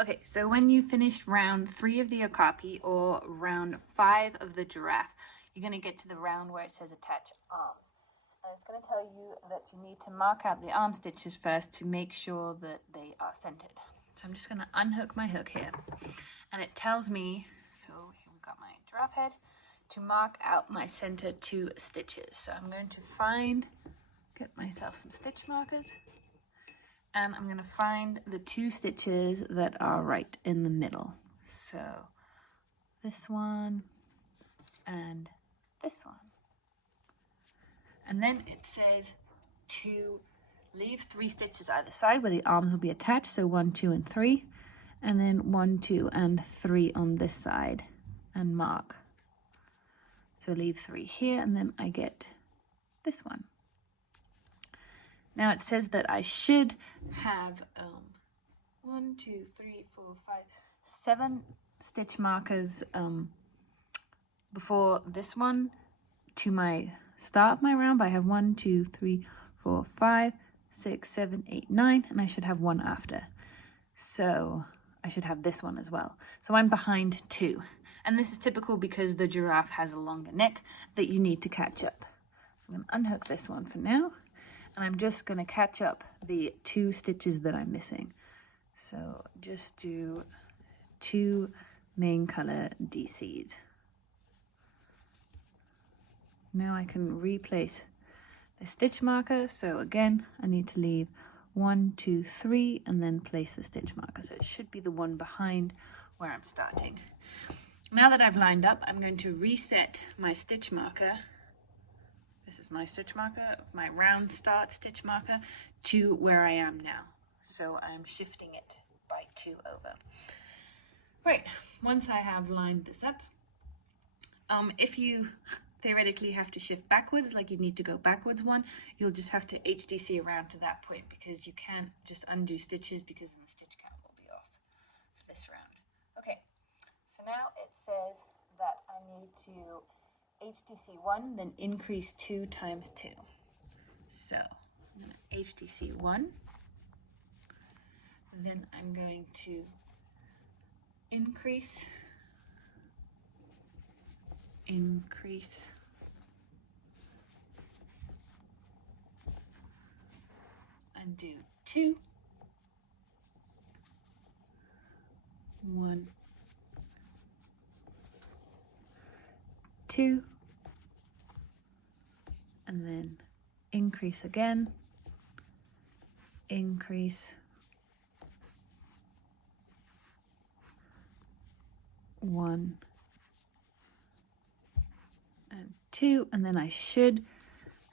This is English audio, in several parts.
Okay, so when you finish round 3 of the okapi or round 5 of the giraffe, you're going to get to the round where it says attach arms. And it's going to tell you that you need to mark out the arm stitches first to make sure that they are centered. So I'm just going to unhook my hook here. And it tells me, so here we've got my giraffe head, to mark out my center 2 stitches. So I'm going to get myself some stitch markers. And I'm going to find the 2 stitches that are right in the middle. So this one and this one. And then it says to leave 3 stitches either side where the arms will be attached. So 1, 2, and 3. And then 1, 2, and 3 on this side and mark. So leave 3 here, and then I get this one. Now it says that I should have 1, 2, 3, 4, 5, 7 stitch markers before this one to my start of my round, but I have 1, 2, 3, 4, 5, 6, 7, 8, 9, and I should have 1 after. So I should have this one as well. So I'm behind 2. And this is typical because the giraffe has a longer neck that you need to catch up. So I'm going to unhook this one for now. And I'm just going to catch up the 2 stitches that I'm missing. So just do 2 main color DCs. Now I can replace the stitch marker. So again, I need to leave 1, 2, 3, and then place the stitch marker. So it should be the one behind where I'm starting. Now that I've lined up, I'm going to reset my stitch marker. This is my stitch marker, my round start stitch marker, to where I am now. So I'm shifting it by 2 over. Right, once I have lined this up, if you theoretically have to shift backwards, like you need to go backwards 1, you'll just have to HDC around to that point because you can't just undo stitches because then the stitch count will be off for this round. Okay, so now it says that I need to HDC 1, then increase 2 times 2. So I'm going to HDC 1, then I'm going to increase, and do 2, 1, 2, and then increase again, increase, 1 and 2, and then I should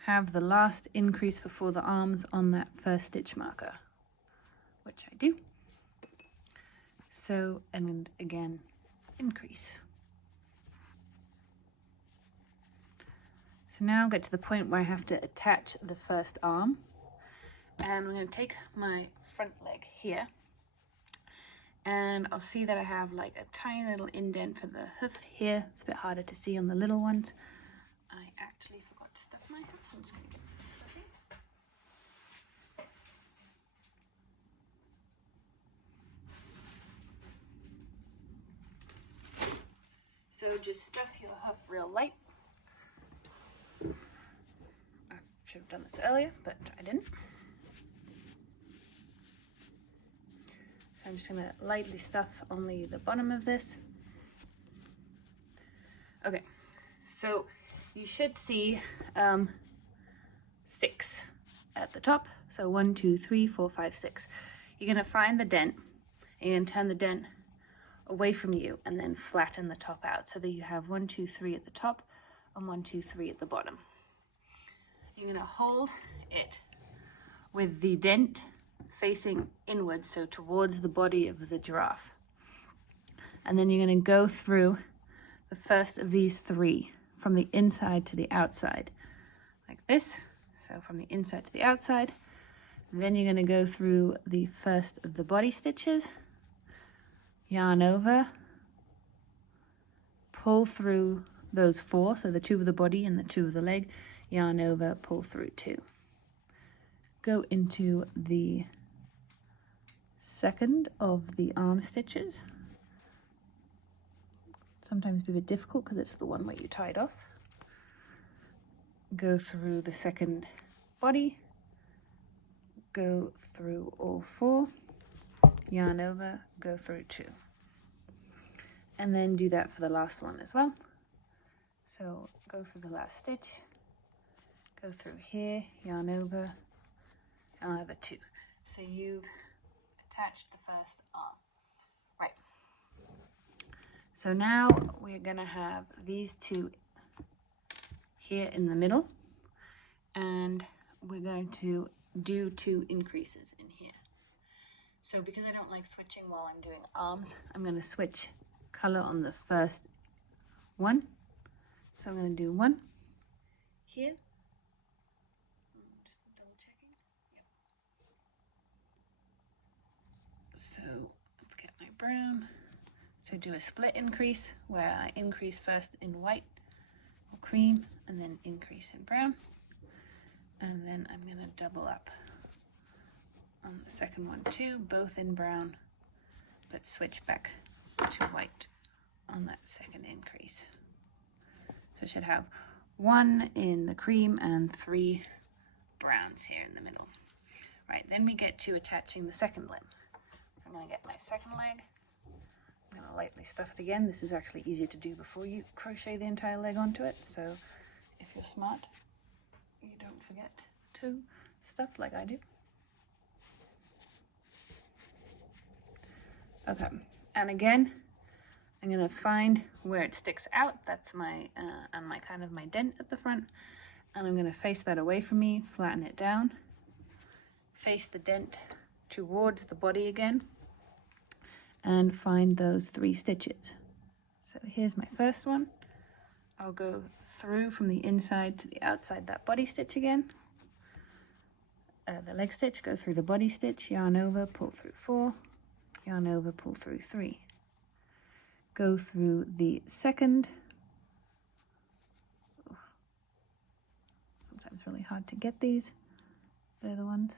have the last increase before the arms on that first stitch marker, which I do. So, and again, increase. So now I get to the point where I have to attach the first arm, and I'm going to take my front leg here, and I'll see that I have like a tiny little indent for the hoof here. It's a bit harder to see on the little ones. I actually forgot to stuff my hoof, so I'm just going to get some stuff here. So just stuff your hoof real light. I should have done this earlier, but I didn't. So I'm just going to lightly stuff only the bottom of this. Okay, so you should see 6 at the top. So 1, 2, 3, 4, 5, 6. You're going to find the dent, and you're going to turn the dent away from you and then flatten the top out so that you have 1, 2, 3 at the top and 1, 2, 3 at the bottom. You're going to hold it with the dent facing inwards, so towards the body of the giraffe. And then you're going to go through the first of these 3 from the inside to the outside, like this. So from the inside to the outside. Then you're going to go through the first of the body stitches, yarn over, pull through those 4, so the 2 of the body and the 2 of the leg, yarn over, pull through 2. Go into the second of the arm stitches. Sometimes be a bit difficult because it's the one where you tied off. Go through the second body, go through all 4, yarn over, go through 2. And then do that for the last one as well. So go through the last stitch, go through here, yarn over 2. So you've attached the first arm. Right. So now we're going to have these 2 here in the middle, and we're going to do 2 increases in here. So because I don't like switching while I'm doing arms, I'm going to switch color on the first one. So I'm going to do 1 here. Just double checking. Yep. So let's get my brown. So do a split increase where I increase first in white or cream and then increase in brown. And then I'm going to double up on the second one too, both in brown, but switch back to white on that second increase. So I should have 1 in the cream and 3 browns here in the middle. Right, then we get to attaching the second limb. So I'm going to get my second leg. I'm going to lightly stuff it again. This is actually easier to do before you crochet the entire leg onto it. So if you're smart, you don't forget to stuff like I do. Okay, and again, I'm going to find where it sticks out. That's my kind of my dent at the front, and I'm going to face that away from me, flatten it down, face the dent towards the body again, and find those 3 stitches. So here's my first one. I'll go through from the inside to the outside that body stitch again. The leg stitch, go through the body stitch, yarn over, pull through 4, yarn over, pull through 3. Go through the second. Sometimes really hard to get these. They're the ones.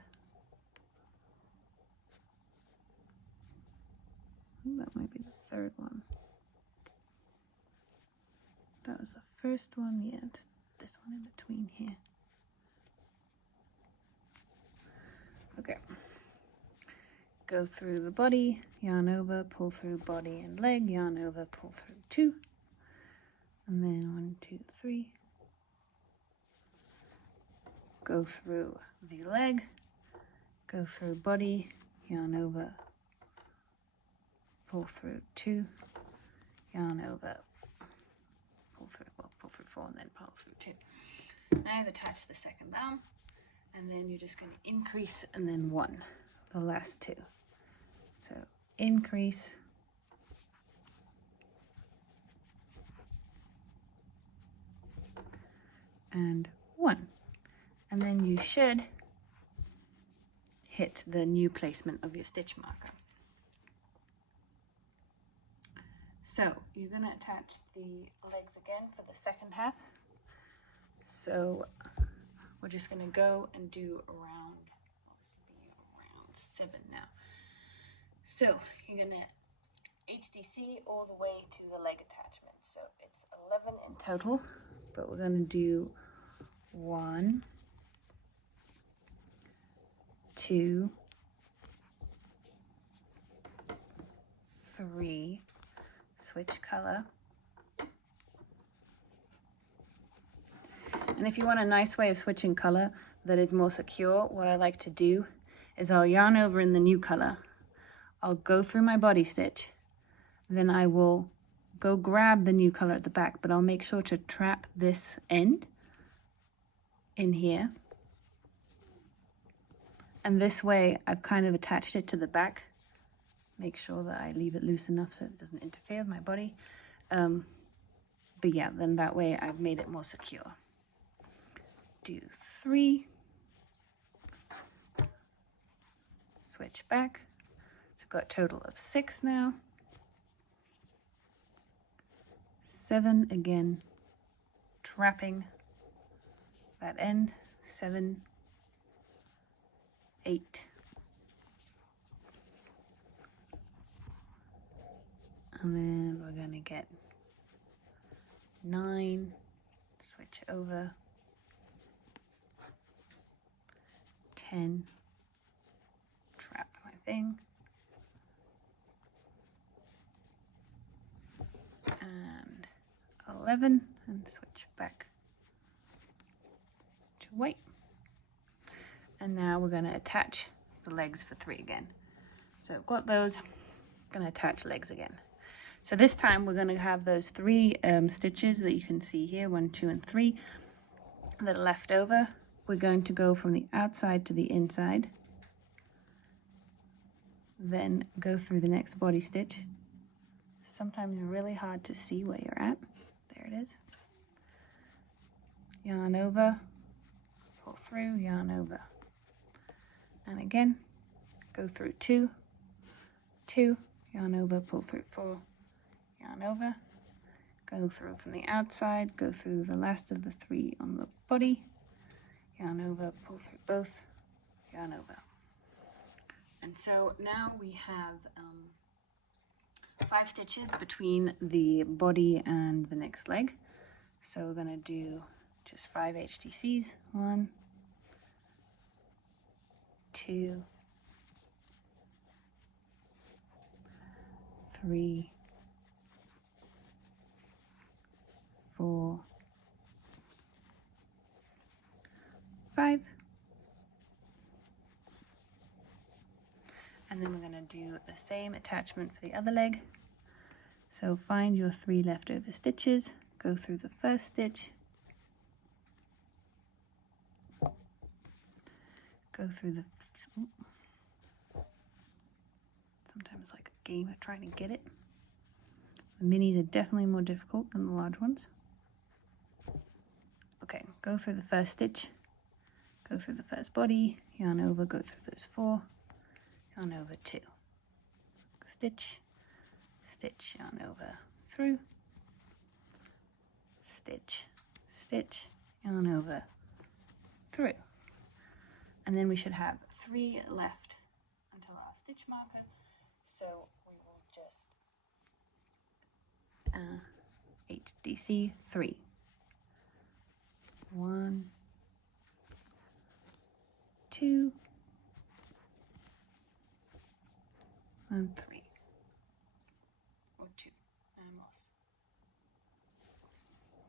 That might be the third one. That was the first one. Yeah, it's this one in between here. Okay. Go through the body, yarn over, pull through body and leg, yarn over, pull through 2. And then 1, 2, 3. Go through the leg, go through body, yarn over, pull through 2, yarn over, pull through 4, and then pull through 2. Now I've attached the second arm, and then you're just going to increase and then 1, the last 2. So increase, and 1. And then you should hit the new placement of your stitch marker. So you're going to attach the legs again for the second half. So we're just going to go and do around 7 now. So you're going to HDC all the way to the leg attachment. So it's 11 in total, but we're going to do 1, 2, 3, switch color. And if you want a nice way of switching color that is more secure, what I like to do is I'll yarn over in the new color. I'll go through my body stitch, then I will go grab the new color at the back, but I'll make sure to trap this end in here. And this way I've kind of attached it to the back. Make sure that I leave it loose enough so it doesn't interfere with my body. But yeah, then that way I've made it more secure. Do 3. Switch back. So I've got a total of 6 now. 7 again, trapping that end. 7, 8, and then we're going to get 9, switch over, 10, trap my thing, and 11, and switch back to white. And now we're going to attach the legs for 3 again. So I've got those, going to attach legs again. So this time we're going to have those 3 stitches that you can see here, 1, 2, and 3, that are left over. We're going to go from the outside to the inside, then go through the next body stitch. Sometimes really hard to see where you're at. There it is. Yarn over, pull through, yarn over. And again, go through 2, 2, yarn over, pull through 4, yarn over, go through from the outside, go through the last of the 3 on the body, yarn over, pull through both, yarn over. And so now we have 5 stitches between the body and the next leg. So we're going to do just 5 HTCs. 1, 2, 3, 4, 5. And then we're going to do the same attachment for the other leg. So find your 3 leftover stitches, go through the first stitch, go through the, sometimes like a game of trying to get it. The minis are definitely more difficult than the large ones. Okay, go through the first stitch, go through the first body, yarn over, go through those 4, yarn over 2, stitch, stitch, yarn over, through, stitch, stitch, yarn over, through. And then we should have 3 left until our stitch marker. So we will just HDC 3. 1, 2, and 3. Or 2. And lost.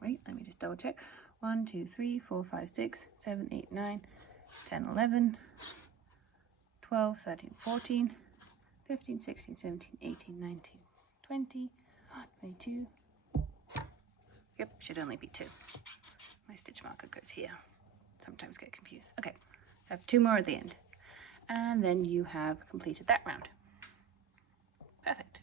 Wait, let me just double check. 1, 2, 3, 4, 5, 6, 7, 8, 9, 10, 11, 12, 13, 14, 15, 16, 17, 18, 19, 20, 22. Yep, should only be 2. My stitch marker goes here. Sometimes get confused. Okay, I have 2 more at the end. And then you have completed that round. Perfect.